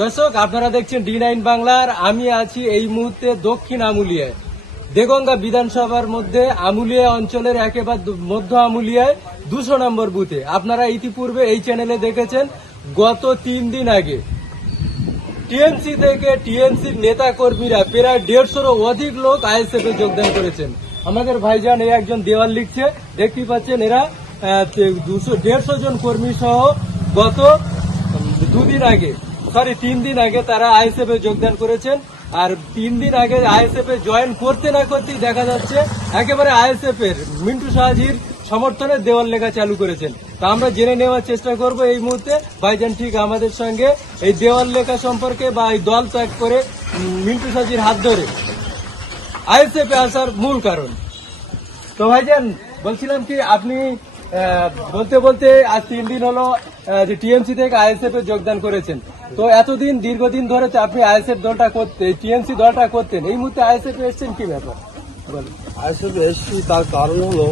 দর্শক, আপনারা দেখছেন D9 বাংলার। আমি আছি এই মুহূর্তে দক্ষিণ আমুলিয়ায়, দেগঙ্গা বিধানসভার মধ্যে আমুলিয়া অঞ্চলের একেবারে মধ্য আমুলিয়ায় 200 নম্বর বুথে। আপনারা ইতিপূর্বে এই চ্যানেলে দেখেছেন গত 3 দিন আগে টিএমসি থেকে টিএমসির নেতা কর্মীরা প্রায় 150-রও অধিক লোক আইএসএফ এ যোগদান করেছেন। আমাদের ভাইজান এই একজন দেওয়াল লিখছে, দেখতে পাচ্ছেন। এরা 150 জন কর্মী সহ গত 3 দিন আগে তারা আইএসএফ এ যোগদান করেছেন। আর 3 দিন আগে আইএসএফ এ জয়েন করতে না করতেই দেখা যাচ্ছে একেবারে আইএসএফ এর মিন্টু শাহজির সমর্থনে দেওয়াল লেখা চালু করেছেন। তা আমরা জেনে নেওয়ার চেষ্টা করব এই মুহূর্তে ভাইজান ঠিক আমাদের সঙ্গে এই দেওয়াল লেখা সম্পর্কে বা এই দল ত্যাগ করে মিন্টু শাহজির হাত ধরে আইএসএফ এ আসার মূল কারণ। তো ভাইজান, বলছিলাম কি আপনি বলতে বলতে আজ 3 দিন হলো যে টিএমসি থেকে আইএসএফ এ যোগদান করেছেন। তো এতদিন দীর্ঘদিন ধরে আপনি আইএসএফ দলটা করতে টিএমসি দলটা করতেন, এই মুহূর্তে আইএসএফ এ এসছেন, কি ব্যাপার? আইএসএফ এসছি তার কারণ হলো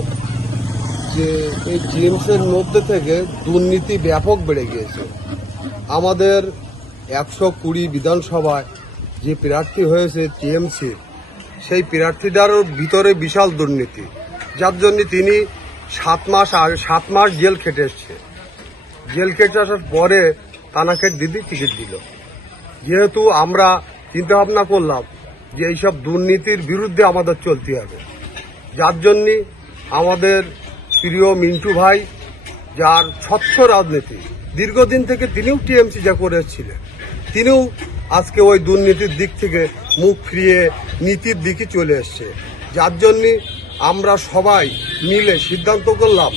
যে এই টিএমসি এর মধ্যে থেকে দুর্নীতি ব্যাপক বেড়ে গিয়েছে। আমাদের 120 বিধানসভায় যে প্রার্থী হয়েছে টিএমসি, সেই প্রার্থীটার ভিতরে বিশাল দুর্নীতি, যার জন্য তিনি 7 মাস জেল খেটে এসছে। জেল খেটে আসার পরে তানাকে দিদি টিকিট দিল। যেহেতু আমরা চিন্তা ভাবনা করলাম যে এইসব দুর্নীতির বিরুদ্ধে আমাদের চলতে হবে, যার জন্য আমাদের প্রিয় মিন্টু ভাই, যার স্বচ্ছ রাজনীতি দীর্ঘদিন থেকে তিনিও টিএমসি যা করে এসেছিলেন, তিনিও আজকে ওই দুর্নীতির দিক থেকে মুখ ফিরিয়ে নীতির দিকে চলে এসছে। যার জন্য আমরা সবাই মিলে সিদ্ধান্ত করলাম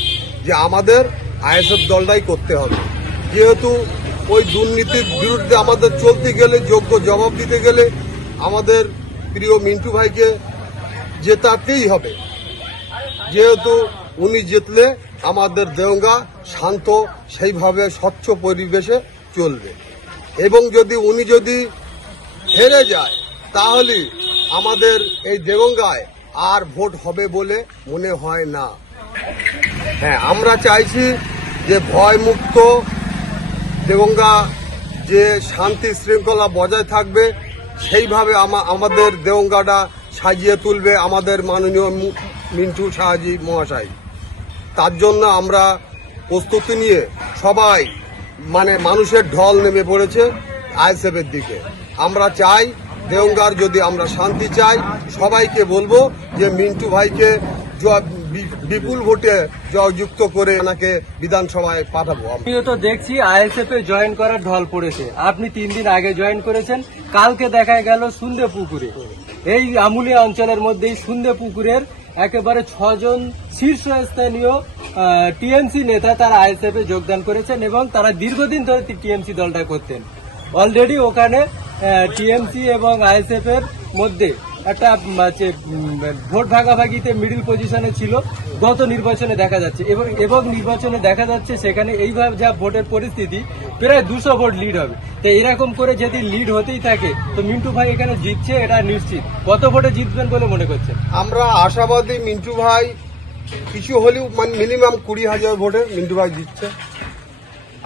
যে আমাদের আইএসএফ দলটাই করতে হবে। যেহেতু ওই দুর্নীতির বিরুদ্ধে আমাদের চলতে গেলে, যোগ্য জবাব দিতে গেলে আমাদের প্রিয় মিন্টু ভাইকে জেতাতেই হবে। যেহেতু উনি জিতলে আমাদের দেওঙ্গা শান্ত, সেইভাবে স্বচ্ছ পরিবেশে চলবে। এবং উনি যদি হেরে যায়, তাহলে আমাদের এই দেগঙ্গায় আর ভোট হবে বলে মনে হয় না। হ্যাঁ, আমরা চাইছি যে ভয়মুক্ত দেগঙ্গা, যে শান্তি শৃঙ্খলা বজায় থাকবে, সেইভাবে আমাদের দেগঙ্গাটা সাজিয়ে তুলবে আমাদের মাননীয় মিন্টু শাহজি মহাশয়। তার জন্য আমরা প্রস্তুতি নিয়ে সবাই মানুষের ঢল নেমে পড়েছে আইএসএফ এর দিকে। আমরা চাই দেওঙ্গার, যদি আমরা শান্তি চাই, সবাইকে বলবো যে মিন্টু ভাইকে বিপুল ভোটে জয়যুক্ত করে ওনাকে বিধানসভায় পাঠাবো। আমিও তো দেখছি আইএসএফ এ জয়েন করার ঢল পড়েছে। আপনি 3 দিন আগে জয়েন করেছেন, কালকে দেখা গেল সুন্দে পুকুরে, এই আমুলিয়া অঞ্চলের মধ্যেই সুন্দে পুকুরের একেবারে 6 জন শীর্ষস্থানীয় টিএমসি নেতা তারা আইএসএফ এ যোগদান করেছেন এবং তারা দীর্ঘদিন ধরে টিএমসি দলটা করতেন। অলরেডি ওখানে টিএমসি এবং আইএসএফ এর মধ্যে একটা ভোট ভাগাভাগিতে মিডিল পজিশনে ছিল গত নির্বাচনে দেখা যাচ্ছে এবং নির্বাচনে দেখা যাচ্ছে সেখানে এইভাবে যা ভোটের পরিস্থিতি, প্রায় 200 ভোট লিড হবে। তো এরকম করে যদি লিড হতেই থাকে তো মিন্টু ভাই এখানে জিতছে, এটা নিশ্চিত। কত ভোটে জিতবেন বলে মনে করছেন? আমরা আশাবাদী মিন্টু ভাই কিছু হলেও মিনিমাম 20,000 ভোটে মিন্টু ভাই জিতছে।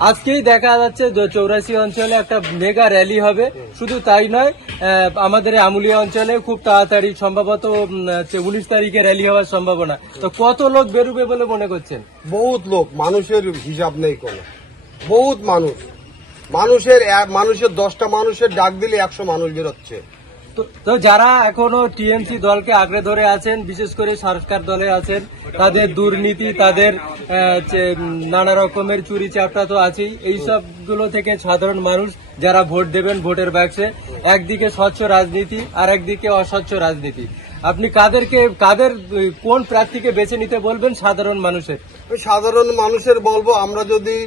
আজকেই দেখা যাচ্ছে 84 অঞ্চলে একটা মেগা র্যালি হবে। শুধু তাই নয়, আমাদের আমুলিয়া অঞ্চলে খুব তাড়াতাড়ি সম্ভবত 19 তারিখে র্যালি হওয়ার সম্ভাবনা। তো কত লোক বেরোবে বলে মনে করছেন? বহুত লোক, মানুষের হিসাব নেই কোনো। বহুত মানুষের 10টা মানুষের ডাক দিলে 100 মানুষ বেরোচ্ছে। তো যারা এখনো টিএমসি দলকে আঁকড়ে ধরে আছেন, বিশেষ করে সরকার দলে আছেন, তাদের দুর্নীতি, তাদের নানা রকমের চুরি চাপটা তো আছেই। এই সবগুলো থেকে সাধারণ মানুষ যারা ভোট দেবেন ভোটের বাক্সে, একদিকে স্বচ্ছ রাজনীতি আর একদিকে অস্বচ্ছ রাজনীতি, আপনি কোন প্রার্থীকে বেছে নিতে বলবেন সাধারণ মানুষের? সাধারণ মানুষের বলবো, আমরা যদি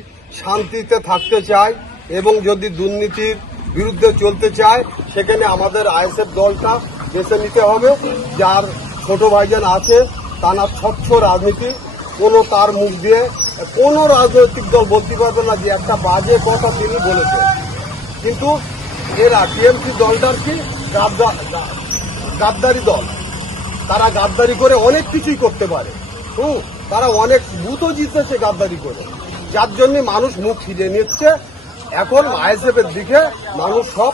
শান্তিতে থাকতে চাই এবং যদি দুর্নীতির বিরুদ্ধে চলতে চায়, সেখানে আমাদের আইএসএফ দলটা বেছে নিতে হবে। যার ছোট ভাইজান আছে, তারা স্বচ্ছ রাজনীতি, তার মুখ দিয়ে কোনো রাজনৈতিক দল বলতে পারবে না যে একটা বাজে কথা তিনি বলেছেন। কিন্তু এরা টিএমসি দলটার কি গাদ্দারি দল, তারা গাদ্দারি করে অনেক কিছুই করতে পারে। তারা অনেক বুথও জিতেছে গাদ্দারি করে, যার জন্য মানুষ মুখ ফিরিয়ে নিচ্ছে। এখন আইএসএফ এর দিকে মানুষ সব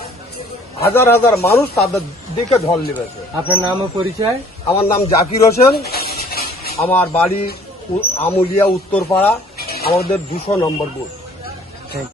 হাজার হাজার মানুষ তাদের দিকে ঢল নেবেছে। আপনার নাম ও পরিচয়? আমার নাম জাকির হোসেন, আমার বাড়ি আমুলিয়া উত্তরপাড়া, আমাদের 200 নম্বর বুথ।